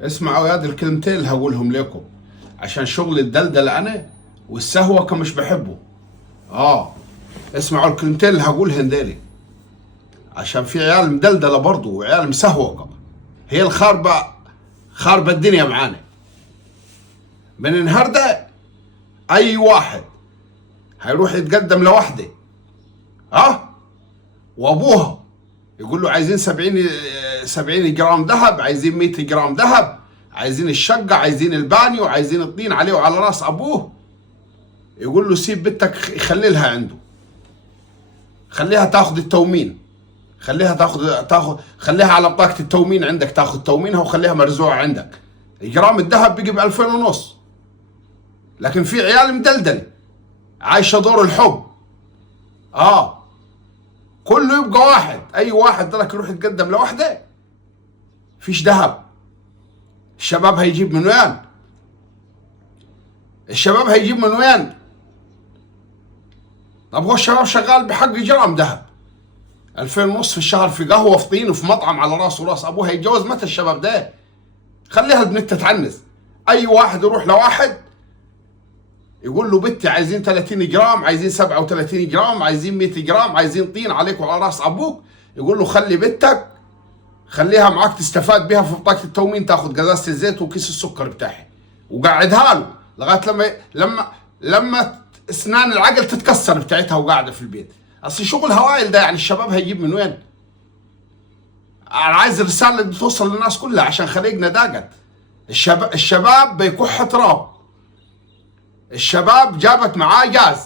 اسمعوا يا دي الكلمتين اللي هقولهم لكم عشان شغل الدلدل انا والسهوكه مش بحبه. اسمعوا الكلمتين اللي هقولهن ديلي عشان في عيال مدلدله برضه وعيال مسهوكه، هي خاربه الدنيا معانا. من النهارده اي واحد هيروح يتقدم لوحده وابوها يقول له عايزين 70 جرام ذهب، عايزين 100 جرام ذهب، عايزين الشقه، عايزين البانيو، عايزين الطين عليه وعلى راس ابوه، يقول له سيب بنتك يخللها عنده، خليها تاخذ التومين، خليها على بطاقه التومين عندك، تاخذ تومينها وخليها مرزوعه عندك. جرام الذهب بيجي ب 2000 ونص. لكن في عيال مدلدل عايشه دور الحب. كله يبقى واحد، اي واحد ضلك يروح يتقدم لوحده فيش ذهب. الشباب هيجيب من وين؟ طب هو الشباب شغال بحق جرام ذهب 2000 ونص في الشهر في قهوه في طين وفي مطعم على راسه وراس ابوه. هيتجوز متى الشباب ده؟ خليها البنت تتعنس. اي واحد يروح لواحد يقول له بنتي عايزين 30 جرام، عايزين 37 جرام، عايزين 100 جرام، عايزين طين عليك وعلى راس ابوك، يقول له خلي بنتك خليها معاك تستفاد بها في بطاقه التومين، تاخذ قزازه الزيت وكيس السكر بتاعها وقعدها له لغايه لما اسنان العقل تتكسر بتاعتها وقاعده في البيت. اصل شغل هوايل ده، يعني الشباب هيجيب من وين؟ انا عايز الرساله دي توصل للناس كلها عشان خليقنا ضاقت. الشباب بيكح تراب، الشباب جابت معاه جاز،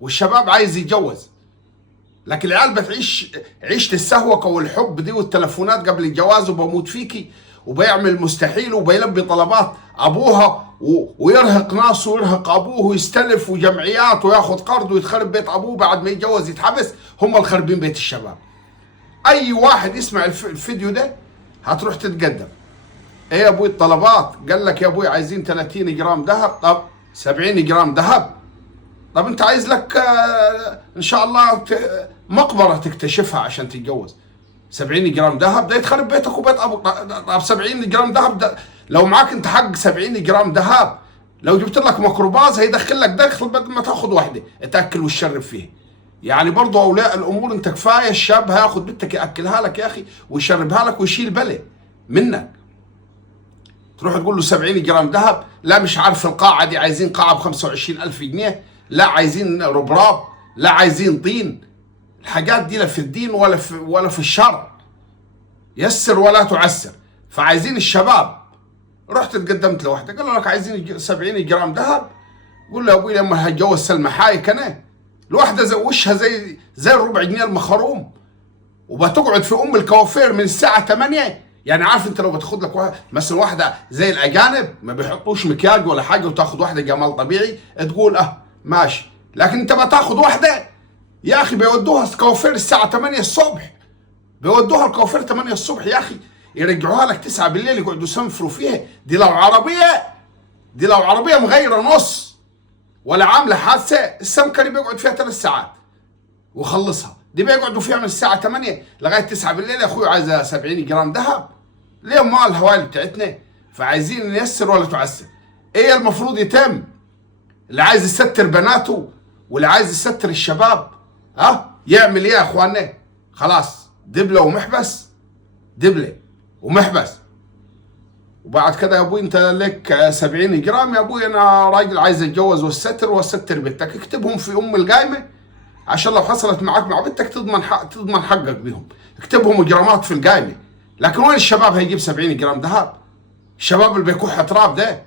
والشباب عايز يتجوز. لكن العيال بتعيش عيشة السهوكة والحب دي والتلفونات قبل الجواز وبموت فيكي وبيعمل مستحيل وبيلبي طلبات ابوها ويرهق ناسه ويرهق ابوه ويستلف وجمعيات وياخذ قرض ويتخرب بيت ابوه بعد ما يتجوز يتحبس. هم الخربين بيت الشباب. اي واحد يسمع الفيديو ده هتروح تتقدم. ايه يا ابوي الطلبات؟ قال لك يا ابوي عايزين 30 جرام ذهب، طب 70 جرام ذهب، طب انت عايز لك ان شاء الله مقبره تكتشفها عشان تتجوز. 70 جرام ذهب ده يتخرب بيتك وبيت ابوك. طب 70 جرام ذهب ده لو معاك انت حق 70 جرام ذهب، لو جبت لك ميكروباص هيدخل لك دخل بدل ما تاخذ وحده تاكل وتشرب فيها. يعني برضه اولياء الامور انت كفايه الشاب هياخذ بنتك ياكلها لك يا اخي ويشربها لك ويشيل بله منك. تروح تقول له 70 جرام ذهب، لا مش عارف القاعه دي عايزين قاعه ب 25,000 جنيه، لا عايزين ربراب، لا عايزين طين. الحاجات دي لا في الدين ولا في الشرع. يسر ولا تعسر. فعايزين الشباب. رحت اتقدمت لوحده قال لك عايزين 70 جرام ذهب، قول له يا ابوي لما هتجوز سلمى حايك انا الواحده زي وشها زي الربع جنيه المخروم، وبتقعد في الكوافير من الساعه 8. يعني عارف انت لو بتاخد لك مثلا واحده زي الاجانب ما بيحطوش مكياج ولا حاجه وتاخد واحده جمال طبيعي تقول ماشي. لكن انت بتاخد واحده يا اخي بيودوها الكوافير الساعه 8 الصبح، بيودوها الكوافير 8 الصبح يا اخي، يرجعوها لك 9 بالليل يقعدوا يسنفروا فيها. دي لو عربيه مغيره نص ولا عامله حادثه السمكري بيقعد فيها 3 ساعات وخلصها. دي بيقعدوا فيها من الساعه 8 لغايه 9 بالليل. يا اخوي عايزه 70 جرام ذهب ليه؟ ما الهوايل بتاعتنا. فعايزين نيسر ولا تعسر. ايه المفروض يتم؟ اللي عايز يستر بناته واللي عايز يستر الشباب يعمل ايه يا اخوانا؟ خلاص دبله ومحبس، دبله ومحبس. وبعد كده يا ابوي انت لك 70 جرام، يا ابوي انا راجل عايز اتجوز واستر بنتك. اكتبهم في القايمه عشان لو حصلت معاك مع بنتك تضمن حقك بيهم. اكتبهم جرامات في القايمه. لكن وين الشباب هيجيب 70 جرام ذهب؟ الشباب اللي بيكح تراب ده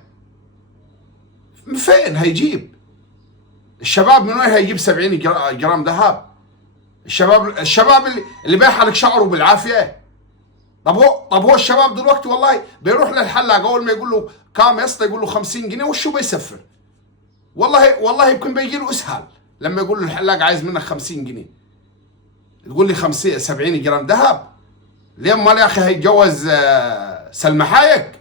من فين هيجيب؟ الشباب من وين هيجيب 70 جرام ذهب؟ الشباب اللي بيحلق شعره بالعافيه. طب هو الشباب دلوقتي والله بيروح للحلاق اول ما يقول له كام يا اسطى يقول له 50 جنيه وشه بيسفر. والله يمكن بيجي له اسهال لما يقول له الحلاق عايز منك 50 جنيه. تقول لي 70 جرام ذهب؟ ليه امال يا اخي هيتجوز سلمى حايك؟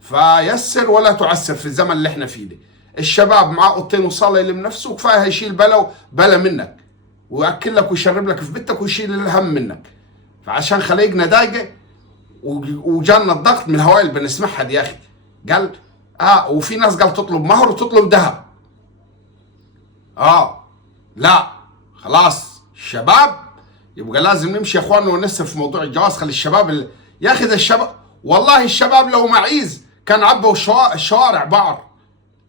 فيسر ولا تعسر في الزمن اللي احنا فيه ده. الشباب معاه اوضتين وصاله يلم نفسه وكفايه هيشيل بلا منك وياكل لك ويشرب لك في بيتك ويشيل الهم منك. فعشان خليقنا ضايقه وجانا الضغط من الهوايه اللي بنسمعها دي يا اخي. قال وفي ناس قال تطلب مهر وتطلب ذهب. لا خلاص الشباب يبقى لازم نمشي يا اخواننا ونسف في موضوع الجواز. خلي الشباب يا اخي ده الشباب والله الشباب لو معيز كان عبوا الشوارع بعر،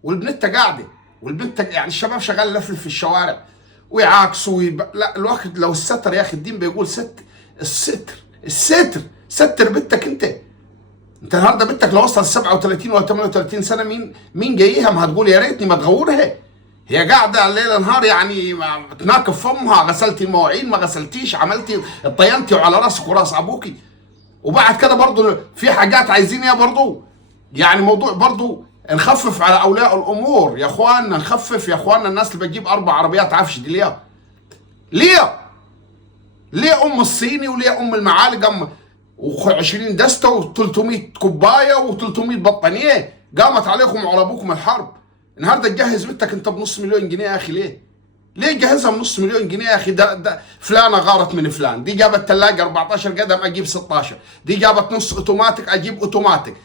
والبنت قاعده، والبنت يعني الشباب شغال لفلف في الشوارع ويعاكسوا لا الوقت لو الستر يا اخي الدين بيقول الستر ستر بنتك انت النهارده بنتك لو وصلت 37 ولا 38 سنه مين جايها ما هتقول يا ريتني ما تغورها. هي قاعده الليل نهار يعني تناكب فمها، غسلتي المواعين ما غسلتيش، عملتي طينتي وعلى راسك وراس ابوكي. وبعد كده برضه في حاجات عايزين ايه برضه، يعني موضوع برضه نخفف على اولياء الامور يا اخواننا، نخفف يا اخواننا. الناس اللي بتجيب 4 عربيات عفش دي ليه ام الصيني وليه ام المعالق و20 دسته و300 كوبايه و300 بطانيه قامت عليكم وعلى ابوكم الحرب. النهارده تجهز بنتك انت بنص مليون جنيه يا اخي. ليه تجهزها بنص مليون جنيه يا اخي؟ ده فلانه غارت من فلان، دي جابت ثلاجه 14 قدم اجيب 16، دي جابت نص اوتوماتيك اجيب اوتوماتيك،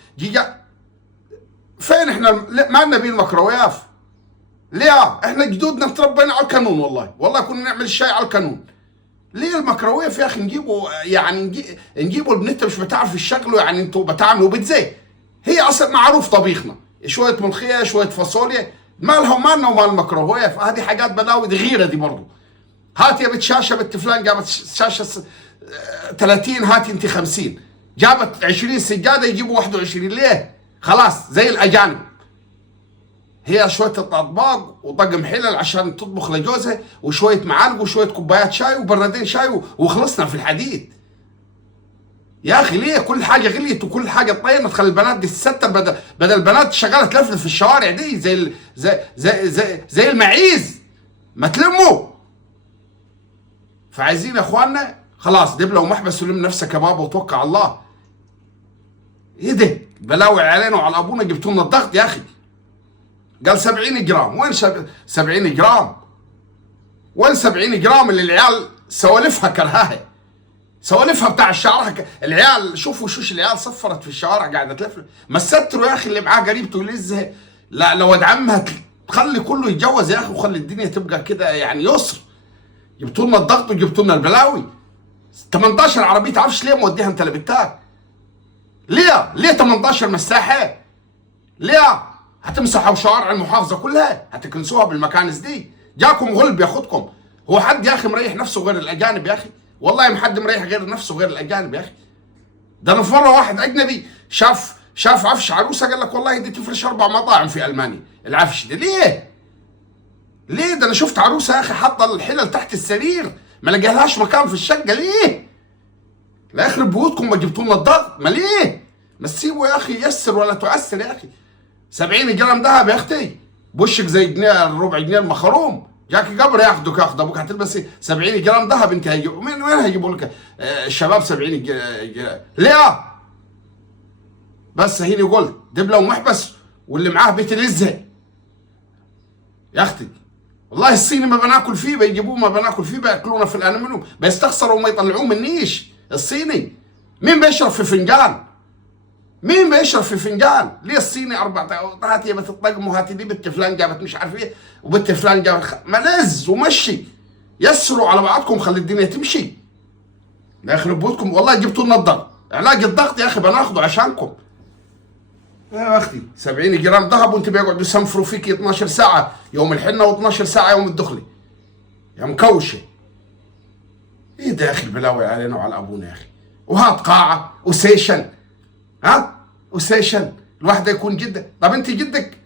فين احنا ما لنا بيه الميكروويف؟ ليه؟ احنا جدودنا تربينا على القانون، والله كنا نعمل الشاي على القانون. ليه الميكروويف يا اخي نجيبه؟ يعني نجيبه البنت مش بتعرف تشغله، يعني انتوا بتعملوا بيتزا، هي اصلا معروف طبيخنا شويه ملوخيه شويه فاصوليا، مالها ومالنا ومال الميكروويف؟ هذه حاجات بلاوي دي غيره دي برضه. هات يا بنت شاشه، بنت فلان جابت شاشه 30، هاتي انت 50، جابت 20 سجاده يجيبوا 21. ليه؟ خلاص زي الاجانب. هي شويه اطباق وطقم حلل عشان تطبخ لجوزها وشويه معالق وشويه كوبايات شاي وبرادين شاي وخلصنا في الحديد. يا اخي ليه كل حاجه غليت وكل حاجه طينت؟ تخلي البنات دي تستر بدل البنات شغاله تلفلف في الشوارع دي زي المعيز. ما تلموا. فعايزين يا اخواننا خلاص دبله ومحبس ولم نفسك يا بابا وتوكل على الله. ايه ده؟ بلاوي علينا وعلى ابونا، جبتوا لنا الضغط يا اخي. قال 70 جرام، وين 70 جرام؟ وين 70 جرام اللي العيال سوالفها كرهاها، سوالفها بتاع الشعر العيال شوفوا شوش العيال صفرت في الشوارع قاعده تلفلف. ما تستروا يا اخي اللي معاه قريبته يلزها. لا لو ولد عمها تخلي كله يتجوز يا اخي وخلي الدنيا تبقى كده يعني يسر. جبتوا لنا الضغط وجبتوا لنا البلاوي. 18 عربيه عفش ليه موديها انت لبتاك؟ ليه 18 مساحه؟ ليه؟ هتمسحوا شوارع المحافظه كلها، هتكنسوها بالمكانس دي. جاكم غلب ياخدكم. هو حد يا اخي مريح نفسه غير الاجانب يا اخي؟ والله ما حد مريح غير نفسه غير الاجانب يا اخي. ده انا في مره واحد اجنبي شاف عفش عروسه قال لك والله دي تفرش 4 مطاعم في المانيا العفش ده. ليه ده انا شفت عروسه يا اخي حاطه الحلل تحت السرير ما لقيلهاش مكان في الشقه. ليه؟ لا يخرب بيوتكم ما جبتوا لنا الضغط. ما ليه؟ ما تسيبوا يا اخي يسر ولا تعسر يا اخي. 70 جرام دهب يا اختي بوشك زي جنيه ربع جنيه المخروم. جاكي قبر ياخدك ابوك هتلبسي 70 جرام دهب انت هيجيبوا وين هيجيبوا لك الشباب 70 جرام؟ ليه؟ بس هيني قلت دبله ومحبس واللي معاه بيت الازهر يا اختي. والله الصيني ما بناكل فيه بيجيبوه، ما بناكل فيه بياكلونا في الالمنيوم، بيستخسروا وما يطلعوه من نيش. الصيني مين بيشرب في فنجان؟ ليه الصيني 4 هاتي بنت الطقم وهاتي دي بنت فلان جابت مش عارف ايه وبنت فلان جابت ملز ومشي. يسروا على بعضكم خلي الدنيا تمشي. لا يخرب بيوتكم والله جبتوا لنا الضغط. علاج الضغط يا اخي بناخده عشانكم يا اختي. 70 جرام ذهب وانت بيقعدوا يسنفروا فيك 12 ساعه يوم الحنه و12 ساعه يوم الدخله يا مكوشه. ايه ده يا اخي البلاوي علينا وعلى ابونا يا اخي. وهات قاعه وسيشن الواحد يكون جده. طب انت جدك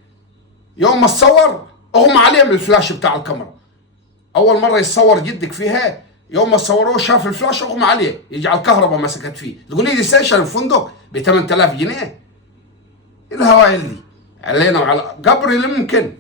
يوم ما تصور اغمى عليه من الفلاش بتاع الكاميرا. اول مره يتصور جدك فيها يوم ما صوروه شاف الفلاش اغمى عليه يجي على الكهرباء مسكت فيه. تقولي لي سيشن الفندق ب 8000 جنيه؟ الهوايل دي علينا وعلى قبري اللي ممكن